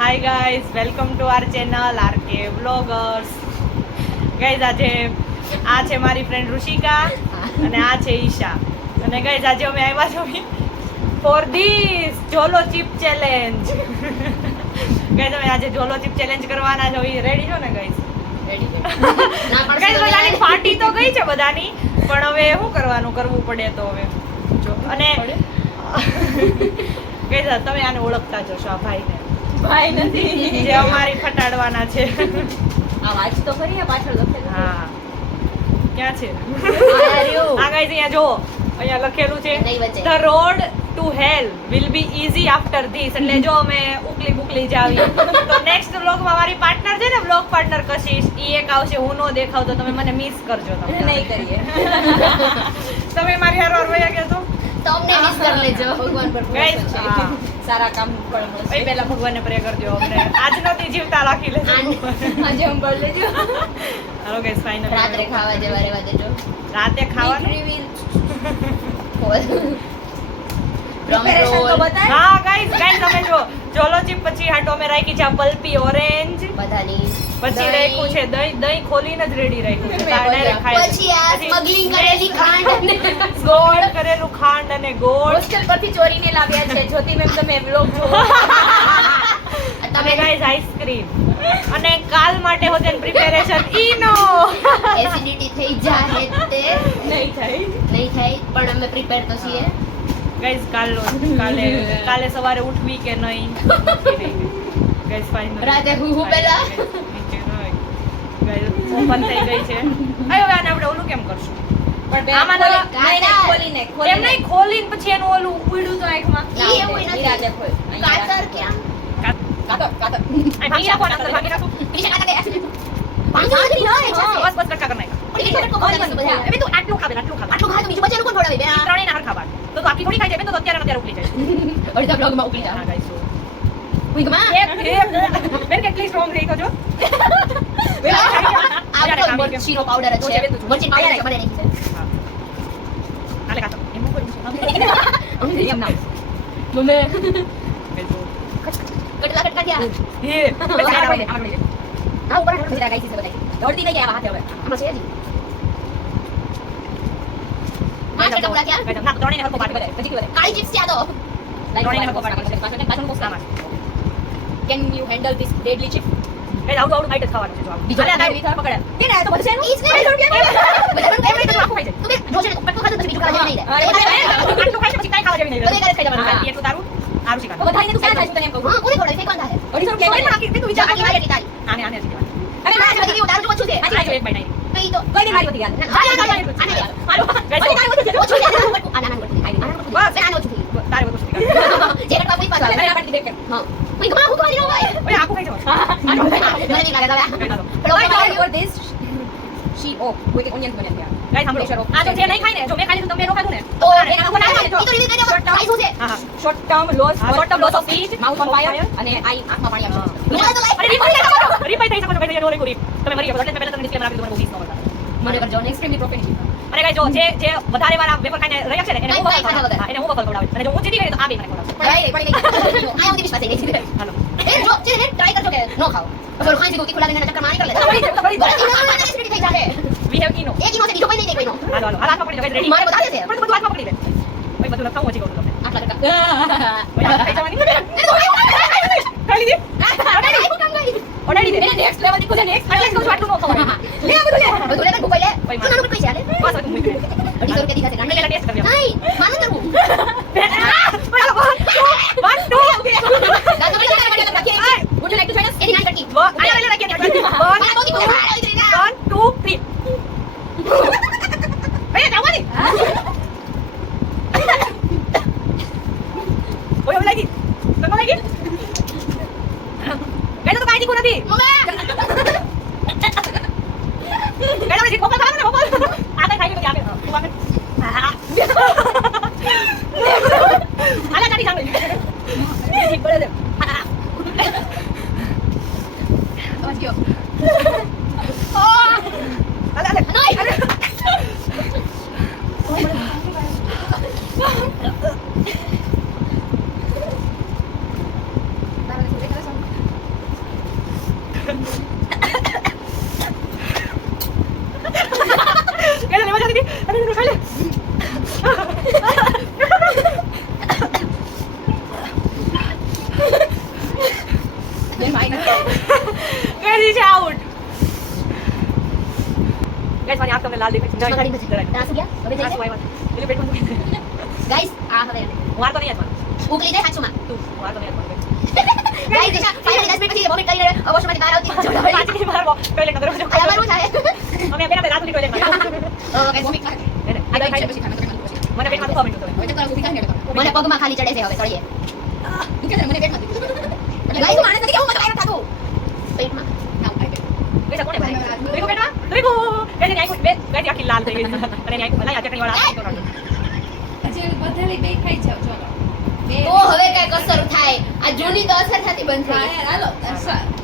Hi guys, welcome to our channel RK vloggers. Guys, આજે આ છે મારી ફ્રેન્ડ ઋષિકા અને આ છે ઈશા. અને ગાઈઝ, આજે અમે આવ્યા છીએ for this Jolo chip challenge. Guys, અમે આજે જોલો ચીપ ચેલેન્જ કરવાના છો. રેડી છો ને ગાઈઝ? ગાઈઝ, બધાની પાર્ટી તો ગઈ છે બધાની, પણ હવે શું કરવું પડે તો હવે જો. અને ગાઈઝ, તમે આને ઓળખતા જશો, આ ભાઈને. ભાઈ નથી જે અમારી ફટાડવાના છે. આ વાંચ તો ખરી પાછળ લખેલું હા, ક્યાં છે? આ રહ્યું. આ ગાઈઝ, અહીંયા જો, અહીંયા લખેલું છે નહીં વચ્ચે. The road to hell will be easy after this. એટલે જો અમે ઉકલી બુકલી જાવી તો નેક્સ્ટ વ્લોગમાં મારી પાર્ટનર છે ને, વ્લોગ પાર્ટનર કશિશ, ઈ એક આવશે. હું નો દેખાવ તો તમે મને મિસ કરજો. તમે નહીં કરીએ તમે મારી હારવાર વયા ગયા તો તમને મિસ કરી લેજો. ભગવાન પર Guys, ભરોસો છે. હા. સારા કામ પણ ભાઈ મળશે. પહેલા ભગવાનને પ્રે કરજો. અમને આજ નથી જીવતા રાખી લેજો. આજે હું બોલ લેજો. હાલો ગાઈસ, ફાઇનલ રાત્રે ખાવા જેવા રેવા દેજો. રાતે ખાવાનું. Preparation તો બતાય. હા ગાઈસ, તમે જો જોલો ચીપ પછી હાટો અમે રાખી છે આ પલ્પી ઓરેન્જ. બધાની પછી રાખ્યું છે દહીં ખોલીને જ રેડી રાખ્યું છે. ડાયરેક્ટ ખાઈ પછી આ સ્મગલિંગ કરેલી ખાંડ અને ગોળ કરેલું ખાંડ અને ગોળ. હોસ્ટેલ પરથી ચોરીને લાવ્યા છે. જ્યોતિ મેમ તમે વ્લોગ જોવો. તમે તમે ગાઈસ આઈસ્ક્રીમ અને કાલ માટે હોતે પ્રિપેરેશન ઈનો. એસિડિટી થઈ જાય તે નહીં થાય નહીં થાય પણ અમે પ્રિપેર તો છીએ. ગાઈસ, કાલે સવારે ઉઠવી કે નહીં ગાઈસ, ફાઇનલ રાતે હું પેલા ગાઈસ ઓપન થઈ ગઈ છે. હવે આને આપણે ઓલું કેમ કરશું? પણ આમાં આમાં તો ખોલીને એમ નહીં, ખોલીને પછી એનું ઓલું ઉડ્યું તો આંખમાં. ઈ એવું નથી. રાતે ખોલ. કાતર ક્યાં? કાતર આ ભાગી નાખો, અંદર ભાગી નાખો. ઈશા કાતર દે. પાંચની હોય છે. બસ કટકા કરી નાખ. પણ ઈશા કાતર કોણ બસ બધા. હવે તું આટલું ખાવે. આટલું ખાય તો બીજું બચેલું કોણ ખવડાવે બે? ઈ ત્રણેયના હરખા ભાગ. તો આખી થોડી ખાઈ જાય તો અત્યારે ને અત્યારે ઉકળી જાય. અડધા બ્લોગમાં ઉકળી હા જા. ગાઈસ, ઉઈગમાં બેન કેટલી સ્ટ્રોંગ થઈ તો જો. આ તો મરચીનો પાવડર જ છે. મરચી પાવડર છે મને નહીં છે. આલે કાતો એમ કોઈ એમ ના મમ્મી ગાઈસ, કટલા કટકા ગયા. હે પછી આ પડે હા ઉપર પછી ગાઈસ છે બતાઈ. દોડતી નહીં ગયા હાથે હવે. આમાં છે હજી. પાંચ કટકા પૂરા ક્યાં? ના ત્રણેયને હરખો પાટ કરે. હજી કે કાળી ચિપ્સ છે આ તો. ત્રણેયને હરખો પાટ કરે. પાછળનું પોસ્ટામાં Can you handle this deadly chip? એ આવડું બાઈટ જ ખાવાનું છે જો આવું. બીજો અરે આ ખાઈ તારું પકડે. કે ના તો બધું છે ઈ જ ને. એમ નહીં તો આખું ખાઈ જાય. તું બે જોજે કટકો ખાધો તો બીજું ખાવા જેવું નહીં રહે. આટલું ખાઈ પછી કાંઈ ખાવા જેવી નહીં રહે. બધે ખાઈ જવાનું. આ એટલું તારું આરું શીખવાનું. વધારીને તું ક્યાં જાય તને એમ કહું. હા કોને ખવડાવી ફેંકવાના છે. 250 રૂપિયા પણ આખી તું વિચાર આખી વાગે તારી. આને આને હજી કહેવાનું. અરે ના જવા દીધી દારૂ ઓછું છે. આજી લાજો એક બાઈટ નહીં. તો ઈ તો કોઈ નહીં મારી બધી યાદ. હા આને મારું ગાઈસ, ઓછું છે. ઓછું છે. આના ઓછું છે. બસ આના ઓછું છે. તારે બધું શીખવાનું. જે કટકા પૂરી પાછળ અરે આ પાટી દેખ કેમ. હા કોઈ ગમા હું તો આની હોય. ઓય આખું ખાઈ જવાનું. મને નહીં લાગે દાદા. Pero Pero for this she કોઈ કે onions બને ત્યાં. ગાઈસ સાંભળો. આ જો જે નહીં ખાય ને, જો મેં ખાઈ લીધું તમે નો ખાધું ને. તો એના ઉપર ના ઈ તો રીવી કરી દો. સાઈઝ શું છે? હા હા. Short term loss of speech, mouth on fire અને આઈ આંખમાં પાણી આવશે. મને તો લાઈક અરે રીપાઈ થઈ શકો છો ભાઈ, નો રેકોર્ડ તમે મરી ગયા. એટલે પહેલા તમને ડિસ્ક્લેમર આપી દીધું, મને બહુ મિસ ન કરતા. મને કરજો નેક્સ્ટ એક્સ્ટ્રીમલી પ્રોફેશનલ. અને ગાઈસ, જો જે વધારે વાર આ વેપર ખાઈને રહ્યા છે ને, એને હું કાંઈ ખાધા વગર. એને હું વગર ખવડાવે. અને જો હું જીતી ગઈ તો આ બે મને ખવડાવશે. પડી ગઈ આ હું વિશ્વાસ થઈ ગઈ હાલો. એ જો છે ને ટ્રાય કરજો કે નો ખાઓ પછી ખાઈ જીગો તીખું લાગે ને ચક્કર મારી કરે એસિડિટી થઈ જાય We have Eno. એક ઈનો છે બીજો કોઈ નહીં દેખાય નો હાલો હાલો. હાલ હાથમાં પકડી લે ગાઈસ, રેડી. મારે બતાવે છે પણ બધું હાથમાં પકડી લે. ભાઈ બધું લખાવું હજી કહું તમને. આટલા ટકા ઓય ખાઈ જવાની. ખાઈ લીધી? ઓડાડી દે. એને નેક્સ્ટ લેવલ દીખો છે. નેક્સ્ટ એટલે કહું છું આટલું નો ખવાય. લે આ બધું લે. બધું લેને ભૂપાઈ લે ભાઈ, તો નાનું કોઈ છે આલે બસ હવે તું મૂકી દે. 250 રૂપિયા દીધા છે ગાંડી લેલા ટેસ્ટ કરજો. નહીં માનું કરવું One, two. દાદા મને રાખી would you like to join us 89 કરકી આયા લેલા રાખી દે. મને બહુ દીકરો આવી રહી ના 1, 2, 3. ભાઈ જાવવાની. ઓય ઓય લાગી. તને લાગી? કઈ તો કાઈ દીકું નથી. મમ્મા કઈ તો જીત મોકલ ને મોકલ. આ કઈ ખાઈ ગયું કે આ તું આગળ. લાલ દેખાય છે ગાડી પછી ત્રાસુ ગયા હવે જઈ આંસુ આવ્યા એટલે પેટમાં દુખે. ગાઈસ આ હવે હું આ તો નહીં આપવાનું. ઉકલી જાય હાચુમાં તું હું આ તો નહીં આપવાનું. ગાઈસ દિશા ફાઇનલી 10 મિનિટ પછી વોમિટ કરી વોશમાંથી બહાર આવતી પાછી મારવો ટોયલેટ નો દરવાજો આ મારું થાય અમે પેલા રાત સુધી ટોયલેટ માં ગાઈસ વોમિટ કરે આ ખાઈ પછી મને પેટમાં દુખાવા માંડ્યું હવે ચક્કર ઊભી થાય ને મને પગમાં ખાલી ચડે છે હવે તળિયે દુખે છે મને પેટમાં ગાઈસ માણસ નથી કેવું મત આવ્યો થાતું પેટમાં ના ઉપાય બેસા કોને ભાઈ રીકો પેટમાં રીકો એને આંખો બે ગાડી આખી લાલ થઈ ગઈ અને એની આંખો લાયા ચટણી વાળા હજી બધેલી બે ખાઈ જાવ ચલો બે તો હવે કઈ કસર થાય આ જૂની તો અસર થતી બંધ હા થઈ યાર હાલો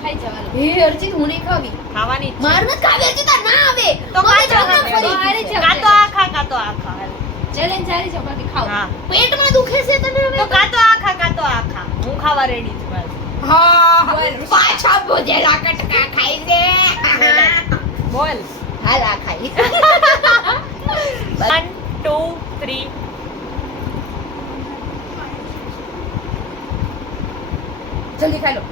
ખાઈ જાવ હાલો હે અર્ચિત હું નહીં ખાવી ખાવાની જ છે. માર ન ખાવી અર્ચિત ના આવે તો મને કાં જમણા ફરી હારી જાવ. કાં તો આ ખા ચેલેન્જ જારી જાવ બાકી ખાઓ હા પેટમાં દુખે છે તને હવે તો કાં તો આ ખા હું ખાવા રેડી છું બસ હા બોલ. પાછા બોધેલા કટકા ખાઈ છે બોલ હાલ આ ખાઈ 1 2 3 જલ્દી ખાઈ લો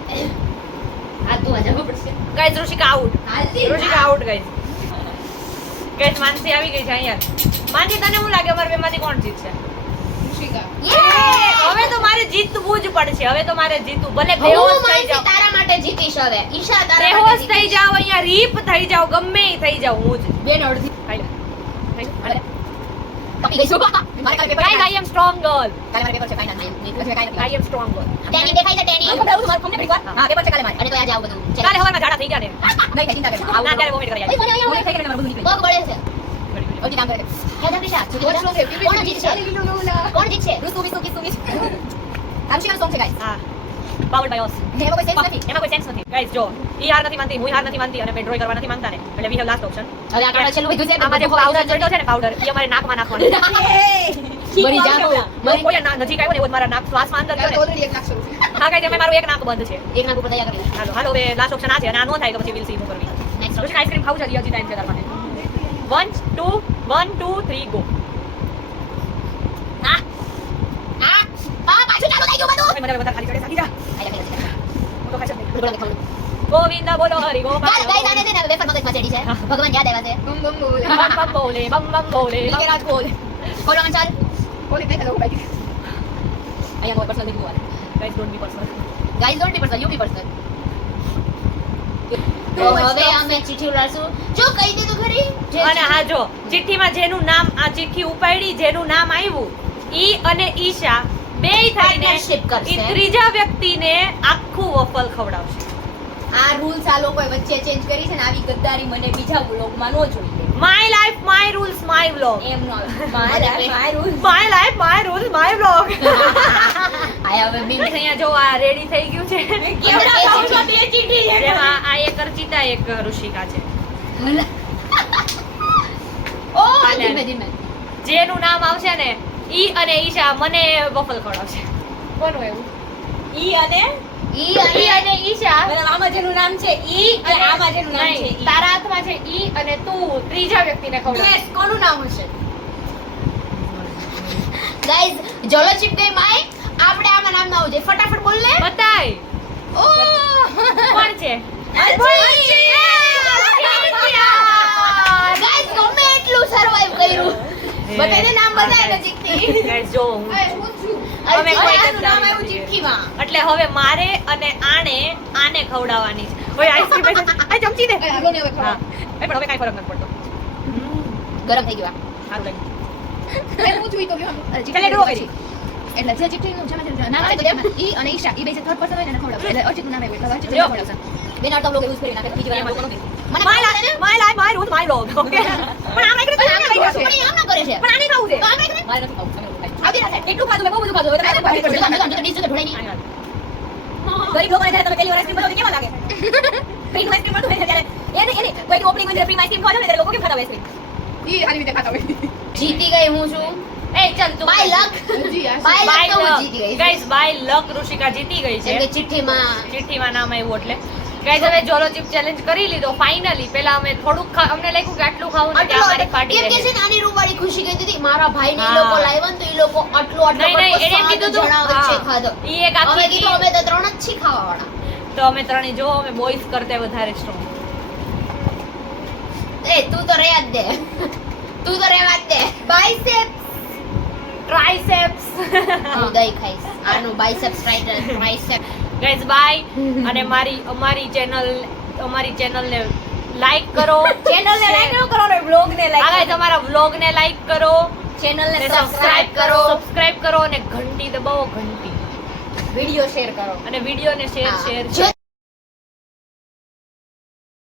આ તો અજબ પડશે ગાઈસ ઋષિકા આઉટ હાલતી ઋષિકા આઉટ ગાઈસ માનસી આવી ગઈ છે અહીંયા માનસી તને શું લાગે અમારે બેમાંથી કોણ જીતશે ઋષિકા હવે તો મારે જીતવું જ પડશે હવે તો મારે જીતવું ભલે હું બેહોશ થઈ માનસી જાવ તારા માટે જીતીશ હવે ઈશા તારા બેહોશ માટે થઈ જાવ અહીંયા રીપ થઈ જાવ ગમે ઈ થઈ જાવ હું જ બેન અડધી ખાઈ લે પપી ગઈ છું મારે કાલે paper guys I am strong girl કાલે મારે પેપર છે ફાઇનલ નહીં પછી કાલે આઈ એમ સ્ટ્રોંગ ગર્લ ટેની દેખાય છે ટેની હું કહું મારું કમને ઘડીક વાર હા પેપર છે કાલે મારે અને તો આજે આવું બધું કાલે હવારમાં ઝાડા થઈ ગયા ને નહીં થાય ચિંતા કરે ના ત્યારે વોમિટ કરી મને અહીંયા આવી થઈ ગયું મારું બધું નીકળી પગ બળે છે ઓછી કામ કરે હે જગદીશા કોણ જીતશે કોણ જીતશે રૂસુ વિસુ કિસુ વિસ આંશિકા સોંગ છે ગાઈસ હા પાવર્ડ બાય ઓસ એમાં કોઈ સેન્સ નથી એમાં કોઈ સેન્સ નથી ગાઈસ જો ઈ હાર નથી માનતી હું હાર નથી માનતી અને મેં ડ્રોય કરવા નથી માંગતા ને એટલે વી હેવ લાસ્ટ ઓપ્શન હવે આ કાળા છેલ્લું બધું છે આમાં જે પાવડર ચડ્યો છે ને પાવડર ઈ અમારે નાકમાં નાખવાનો મરી જાવ મરી કોઈ નજીક આવ્યો ને એવો જ મારા નાક શ્વાસમાં અંદર ગયો ને ઓલરેડી 1 લાખ શરૂ હા ગાઈસ અમે મારું એક નાક બંધ છે એક નાક ઉપર તૈયાર કરી હાલો હાલો હવે લાસ્ટ ઓપ્શન આ છે અને આ નો થાય તો પછી વિલ સી હું કરવી નેક્સ્ટ પછી આઈસ્ક્રીમ ખાવું છે હજી ટાઈમ છે તાર પાસે 1 2 3 ગો આ પાછું ચાલુ થઈ ગયું બધું મને બધા ખાલી ચડે સાકી જા આયા કે હું તો ખાઈ શકતી બોલો ખાવું ગોવિંદ બોલો હરી ગોપાલ ગાઈસ આને છે ને વેફર મગજમાં ચડી છે ભગવાન યાદ આવ્યા છે બમ બમ બોલે બમ બમ બોલે બમ બમ બોલે ઈ કે રાજ બોલ બોલો મન ચાલ બોલે તે લોકો બાકી અહીંયા કોઈ પર્સનલ નહીં બોલે guys don't be personal guys don't be personal you be personal તો હવે અમે ચિઠ્ઠી ઉડાડશું જો કહી દીધું ખરી અને હા જો ચિઠ્ઠીમાં જેનું નામ આ ચિઠ્ઠી ઉપાડી જેનું નામ આવ્યું ઈ અને ઈશા બેય થઈને Partnership કરશે. ઈ ત્રીજા વ્યક્તિને આખું વફલ ખવડાવશે આ રૂલ્સ આ લોકોએ વચ્ચે ચેન્જ કરી છે ને આવી ગદ્દારી મને બીજા વ્લોગમાં નો જોઈએ my life my rules my vlog એમ નો મારા રૂલ્સ my life my rules my vlog આયા હવે બિન અહીંયા જો આ રેડી થઈ ગયું છે કેવડા ભાવમાં બે ચીઠી છે જેમાં આ એક અર્ચિતા એક ઋષિકા છે ઓ હાલે. ધીમે ધીમે જેનું નામ આવશે ને ઈ અને ઈશા મને વફલ ખવડાવશે કોનું એવું ઈ અને ઈ અને ઈશા મતલબ આમાં જેનું નામ છે ઈ અને આમાં જેનું નામ છે નહીં, ઈ. તારા હાથમાં છે ઈ અને તું ત્રીજા વ્યક્તિને ખવડાવ Guess કોનું નામ હશે ગાઈસ જોલો ચિપ ગઈ માય આપણે આમાં નામ ના આવજે ફટાફટ બોલ ને બતાય ઓ કોણ છે ગાઈસ ગમે એટલું સર્વાઈવ કર્યું બધાને નામ બતાય નજીકથી Guys, જો હું હું છું અમે કોઈ આનું નામ નથી આવ્યું ચિઠ્ઠીમાં એટલે હવે મારે અને આને ખવડાવવાની છે ઓય આઈસ્ક્રીમ આ ચમચી દે હાલો ને હવે હા ખાવા એ પણ હવે કાંઈ ફરક નથી પડતો ગરમ થઈ ગયું સારું લાગ્યું હું છું ઈ તો ગયો ચાલે ડ્રો કરી એટલે જે ચિઠ્ઠીનું નામ આવે છે ઈ અને ઈશા ઈ બે છે થર્ડ પર્સન હોય ને એને ખવડાવશે એટલે અર્ચિતનું નામ આવ્યું એટલે અર્ચિત લ્યો. ખવડાવશે બેન આટલા લોકો યુઝ કરી નાખે બીજી વાર મને my life my rules my vlog okay પણ આમ નહીં કરે તો આમ નહીં કરશે. પણ આમ ના કરે છે પણ આને ખાવું છે તો આમ નહીં કરે મારે નથી ખાવું તમે લોકો ખાઈ આવતી રાતે એટલું ખાધું મેં બહુ બધું ખાધું હવે તમે ખાઈ જો શકો. તો ડીશ તો ઢોળાઈ નહીં ગરીબ લોકોને જ્યારે તમે પહેલી વાર આઈસ્ક્રીમ બનાવો તો કેવા લાગે ફ્રીનું આઈસ્ક્રીમ મળતું હોય ને ત્યારે એને કોઈ ઓપનિંગ હોય ફ્રી આઈસ્ક્રીમ ખાવા જાવ ને ત્યારે લોકો કેમ ખાતા હોય આઈસ્ક્રીમ ઈ હારી રીતે ખાતા હોય જીતી ગઈ હું છું એ ચાલ તું બાય લક હજી આ બાય લક બાય તો હું લક જીતી ગઈ ગાઈસ બાય લક ઋષિકા જીતી ગઈ કેમ કે છે ચિઠ્ઠીમાં ચિઠ્ઠીમાં નામ આવ્યું એટલે ગાઈઝ હવે જોલો ચિપ ચેલેન્જ કરી લીધો ફાઇનલી. પહેલા અમે થોડુંક અમને લાગ્યું કે આટલું ખાવું ને ત્યાં મારી ફાટી કેમ કે રહી. છે ને આની રૂમવાળી ખુશી કહેતી હતી મારા ભાઈને ઈ લોકો લાવ્યા ને તો ઈ લોકો આટલું નહીં નહીં એને એમ કીધું તું છે ખાધો ઈ એક અમે આખી કીધું અમે તો 3 જ છી ખાવાવાળા. તો અમે ત્રણેય જો અમે બોયઝ કરતા વધારે સ્ટ્રોંગ. એ તું તો રહેવા જ દે તું તો રહેવા જ દે બાઇસેપ્સ ટ્રાઇસેપ્સ. હું દહીં ખાઈશ આનું બાઇસેપ્સ ટ્રાઇસેપ્સ. Guys by. અને અમારી ચેનલને લાઈક કરો. ચેનલને લાઈક ન કરો ને બ્લોગને આ લાઈક ગાઈઝ અમારા વ્લોગને લાઈક કરો, ચેનલને ને સબસ્ક્રાઇબ કરો, સબસ્ક્રાઇબ કરો અને ઘંટી દબાવો ઘંટી. વિડિયો શેર કરો અને વિડીયોને શેર હા. શેર જો